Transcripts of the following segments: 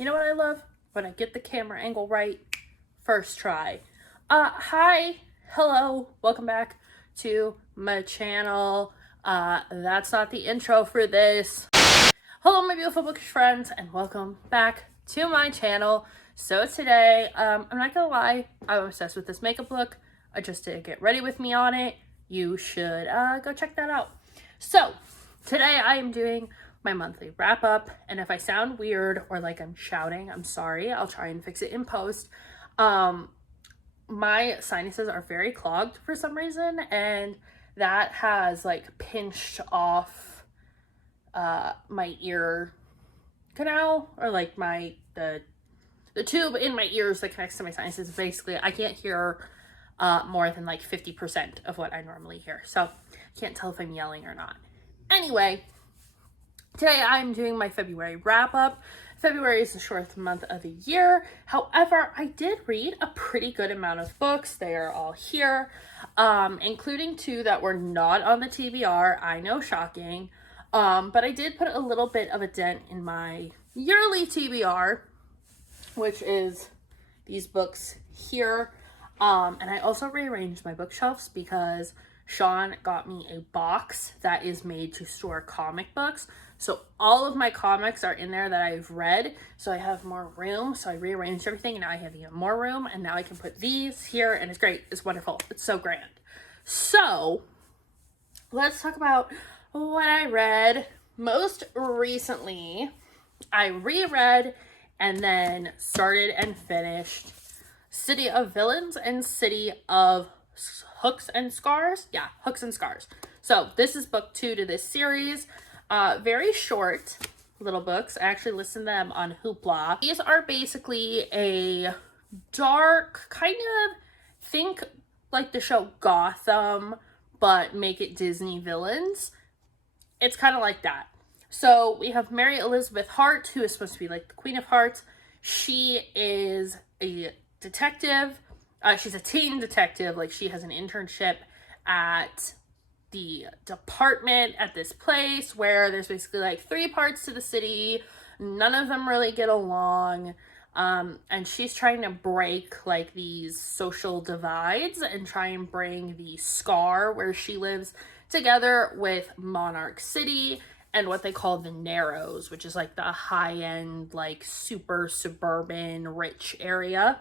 You know what I love? When I get the camera angle right, first try. Hi, hello, welcome back to my channel. That's not the intro for this. Hello, my beautiful bookish friends, and welcome back to my channel. So today, I'm not gonna lie, I'm obsessed with this makeup look. I just did Get Ready With Me on it. You should go check that out. So today I am doing my monthly wrap up, and if I sound weird or like I'm shouting, I'm sorry. I'll try and fix it in post. My sinuses are very clogged for some reason, and that has like pinched off my ear canal, or like the tube in my ears that connects to my sinuses. Basically, I can't hear more than like 50% of what I normally hear, so I can't tell if I'm yelling or not. Anyway, today I'm doing my February wrap up. February is the shortest month of the year. However, I did read a pretty good amount of books. They are all here, including 2 that were not on the TBR. I know, shocking. But I did put a little bit of a dent in my yearly TBR, which is these books here. And I also rearranged my bookshelves because Sean got me a box that is made to store comic books. So all of my comics are in there that I've read. So I have more room. So I rearranged everything, and now I have even more room. And now I can put these here, and it's great. It's wonderful. It's so grand. So let's talk about what I read. Most recently, I reread and then started and finished City of Villains and City of Hooks and Scars. Yeah, Hooks and Scars. So this is book 2 to this series. Very short little books. I actually listened to them on Hoopla. These are basically a dark, kind of, think like the show Gotham, but make it Disney villains. It's kind of like that. So we have Mary Elizabeth Hart, who is supposed to be like the Queen of Hearts. She is a detective. She's a teen detective. Like, she has an internship at the department at this place where there's basically like 3 parts to the city. None of them really get along. And she's trying to break like these social divides and try and bring the Scar, where she lives, together with Monarch City and what they call the Narrows, which is like the high-end, like super suburban rich area.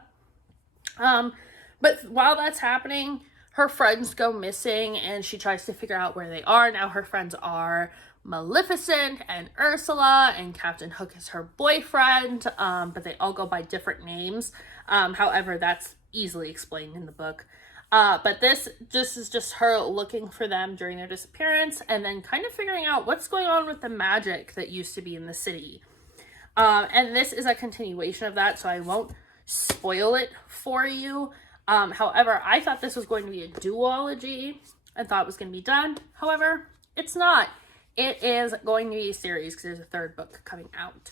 But while that's happening, her friends go missing, and she tries to figure out where they are. Now her friends are Maleficent and Ursula, and Captain Hook is her boyfriend, but they all go by different names. However, that's easily explained in the book. But this is just her looking for them during their disappearance, and then kind of figuring out what's going on with the magic that used to be in the city. And this is a continuation of that, so I won't spoil it for you. However, I thought this was going to be a duology and thought it was going to be done. However, it's not. It is going to be a series because there's a 3rd book coming out.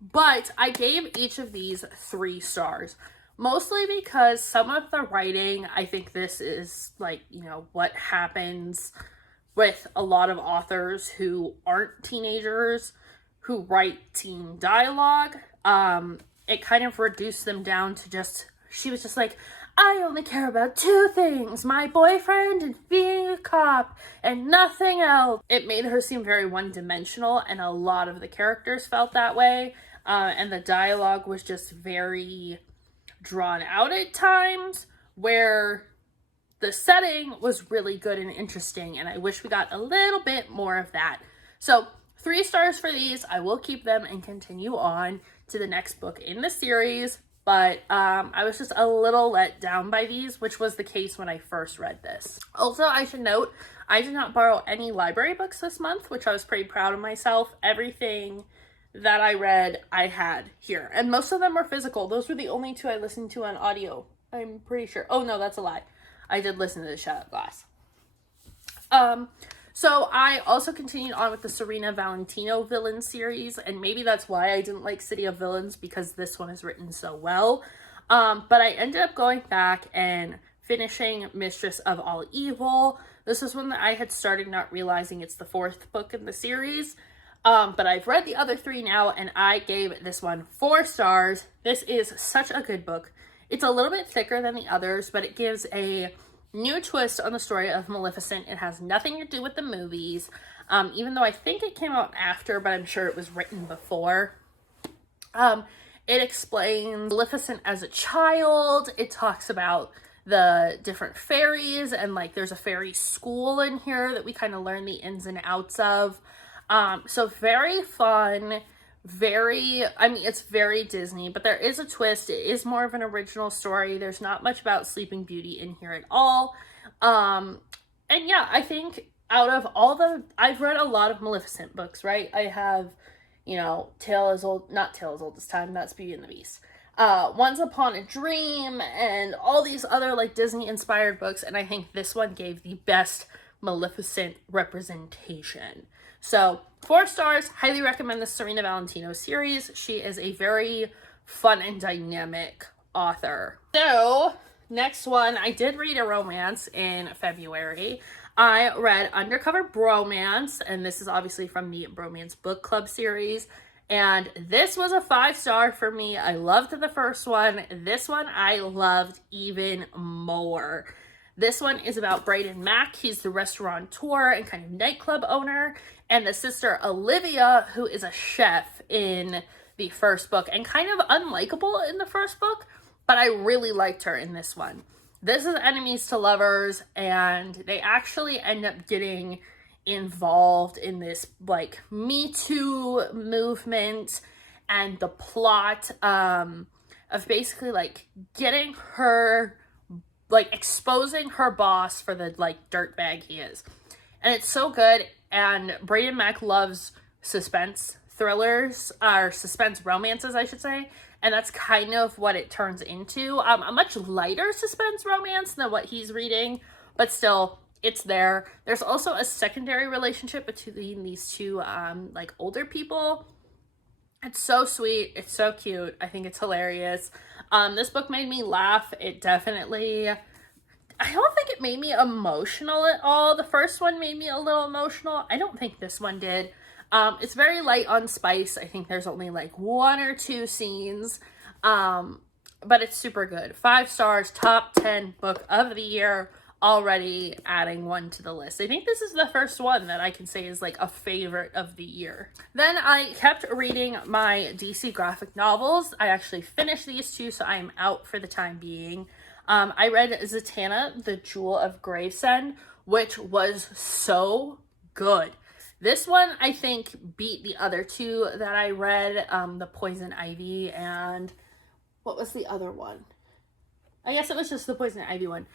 But I gave each of these 3 stars. Mostly because some of the writing, I think this is like, you know, what happens with a lot of authors who aren't teenagers, who write teen dialogue. It kind of reduced them down to just, she was just like, I only care about 2 things, my boyfriend and being a cop, and nothing else. It made her seem very one-dimensional, and a lot of the characters felt that way. And the dialogue was just very drawn out at times, where the setting was really good and interesting, and I wish we got a little bit more of that. So 3 stars for these. I will keep them and continue on to the next book in the series, but I was just a little let down by these, which was the case when I first read this. Also, I should note, I did not borrow any library books this month, which I was pretty proud of myself. Everything that I read, I had here, and most of them were physical. Those were the only 2 I listened to on audio, I'm pretty sure. Oh no, that's a lie. I did listen to the Shut Up Glass. So I also continued on with the Serena Valentino villain series, and maybe that's why I didn't like City of Villains, because this one is written so well. But I ended up going back and finishing Mistress of All Evil. This is one that I had started not realizing it's the 4th book in the series. But I've read the other 3 now, and I gave this one 4 stars. This is such a good book. It's a little bit thicker than the others, but it gives a new twist on the story of Maleficent. It has nothing to do with the movies, even though I think it came out after, but I'm sure it was written before. It explains Maleficent as a child. It talks about the different fairies, and like there's a fairy school in here that we kind of learn the ins and outs of. So very fun, it's very Disney, but there is a twist. It is more of an original story. There's not much about Sleeping Beauty in here at all. And yeah, I think out of I've read a lot of Maleficent books, right? I have, not Tale as Old as Time, that's Beauty and the Beast. Once Upon a Dream, and all these other like Disney inspired books, and I think this one gave the best Maleficent representation. So 4 stars, highly recommend the Serena Valentino series. She is a very fun and dynamic author. So next one, I did read a romance in February. I read Undercover Bromance, and this is obviously from the Bromance Book Club series. And this was a 5-star for me. I loved the first one. This one I loved even more. This one is about Braden Mack. He's the restaurateur and kind of nightclub owner. And the sister Olivia, who is a chef in the first book and kind of unlikable in the first book, but I really liked her in this one. This is enemies to lovers, and they actually end up getting involved in this like Me Too movement and the plot of basically like getting her, like exposing her boss for the like dirtbag he is. And it's so good. And Braden Mack loves suspense thrillers, or suspense romances, I should say. And that's kind of what it turns into. A much lighter suspense romance than what he's reading, but still, it's there. There's also a secondary relationship between these two, like older people. It's so sweet. It's so cute. I think it's hilarious. This book made me laugh. It definitely, I don't think it made me emotional at all. The first one made me a little emotional. I don't think this one did. It's very light on spice. I think there's only like 1 or 2 scenes. But it's super good. 5 stars, top 10 book of the year. Already adding one to the list. I think this is the first one that I can say is like a favorite of the year. Then I kept reading my DC graphic novels. I actually finished these 2, so I am out for the time being. I read Zatanna, the Jewel of Gravesend, which was so good. This one, I think, beat the other 2 that I read, the Poison Ivy, and what was the other one? I guess it was just the Poison Ivy one.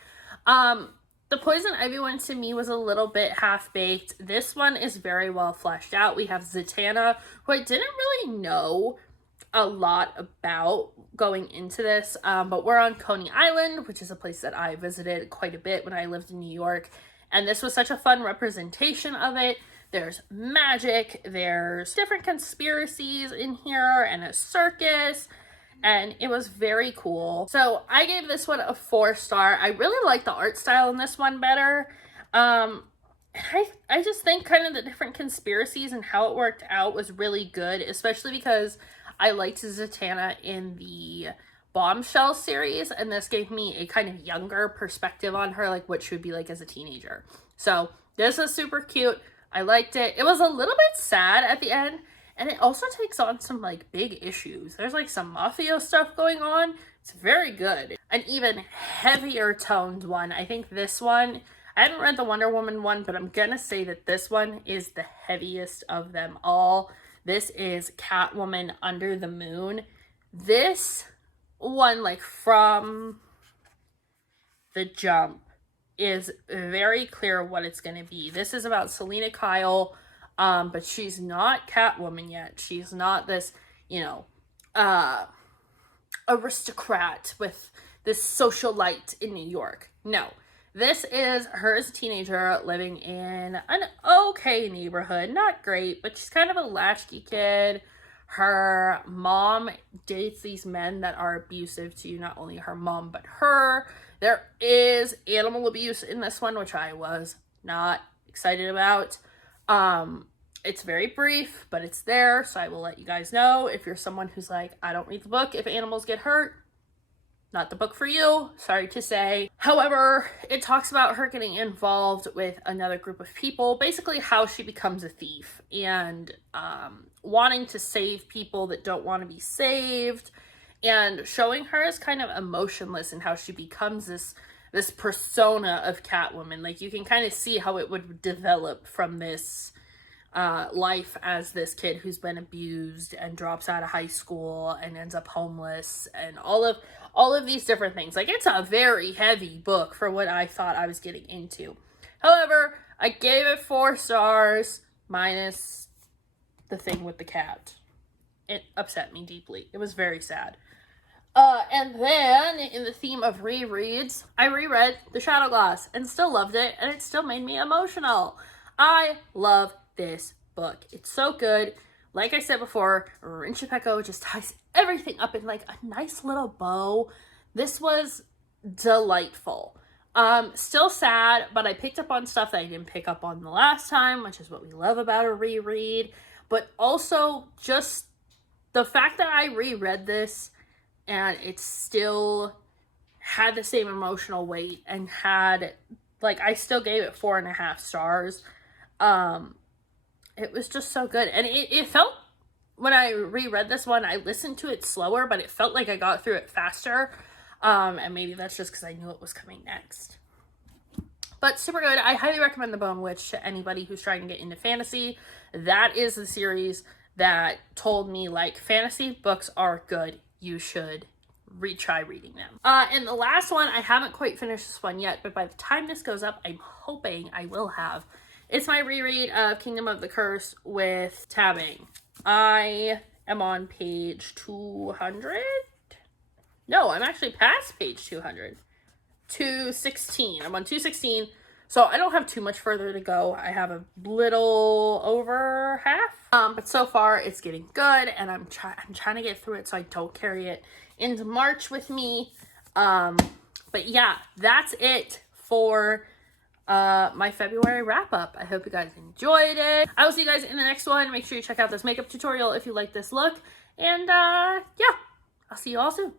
The Poison Ivy one to me was a little bit half-baked. This one is very well fleshed out. We have Zatanna, who I didn't really know a lot about going into this, but we're on Coney Island, which is a place that I visited quite a bit when I lived in New York, and this was such a fun representation of it. There's magic, there's different conspiracies in here, and a circus, and it was very cool. So I gave this one a 4-star. I really like the art style in this one better. I just think kind of the different conspiracies and how it worked out was really good, especially because I liked Zatanna in the Bombshell series, and this gave me a kind of younger perspective on her, like what she would be like as a teenager. So this is super cute. I liked it. It was a little bit sad at the end, and it also takes on some like big issues. There's like some mafia stuff going on. It's very good. An even heavier toned one. I think this one, I haven't read the Wonder Woman one, but I'm gonna say that this one is the heaviest of them all. This is Catwoman Under the Moon. This one, like from the jump, is very clear what it's going to be. This is about Selena Kyle, but she's not Catwoman yet. She's not this, aristocrat with this socialite in New York. No, this is her as a teenager living in an okay neighborhood. Not great, but she's kind of a latchkey kid. Her mom dates these men that are abusive to not only her mom, but her. There is animal abuse in this one, which I was not excited about. It's very brief, but it's there, so I will let you guys know. If you're someone who's like, I don't read the book if animals get hurt, not the book for you, sorry to say. However, it talks about her getting involved with another group of people, basically how she becomes a thief and wanting to save people that don't want to be saved, and showing her as kind of emotionless and how she becomes this persona of Catwoman. Like, you can kind of see how it would develop from this life as this kid who's been abused and drops out of high school and ends up homeless, and all of these different things. Like, it's a very heavy book for what I thought I was getting into. However, I gave it 4 stars minus the thing with the cat. It upset me deeply. It was very sad. And then, in the theme of rereads, I reread The Shadow Glass and still loved it, and it still made me emotional. I love this book. It's so good. Like I said before, Rin Chupeco just ties everything up in like a nice little bow. This was delightful. Still sad, but I picked up on stuff that I didn't pick up on the last time, which is what we love about a reread. But also just the fact that I reread this and it still had the same emotional weight and had, like, I still gave it 4.5 stars. It was just so good. And it felt, when I reread this one, I listened to it slower, but it felt like I got through it faster. And maybe that's just because I knew it was coming next. But super good. I highly recommend The Bone Witch to anybody who's trying to get into fantasy. That is the series that told me, like, fantasy books are good. You should retry reading them. And the last one, I haven't quite finished this one yet, but by the time this goes up, I'm hoping I will have. It's my reread of Kingdom of the Curse with tabbing. I am on page 200. No, I'm actually past page 200. 216. I'm on 216. So I don't have too much further to go. I have a little over half. But so far it's getting good, and I'm trying to get through it so I don't carry it into March with me. But yeah, that's it for my February wrap up. I hope you guys enjoyed it. I will see you guys in the next one. Make sure you check out this makeup tutorial if you like this look. And yeah, I'll see you all soon.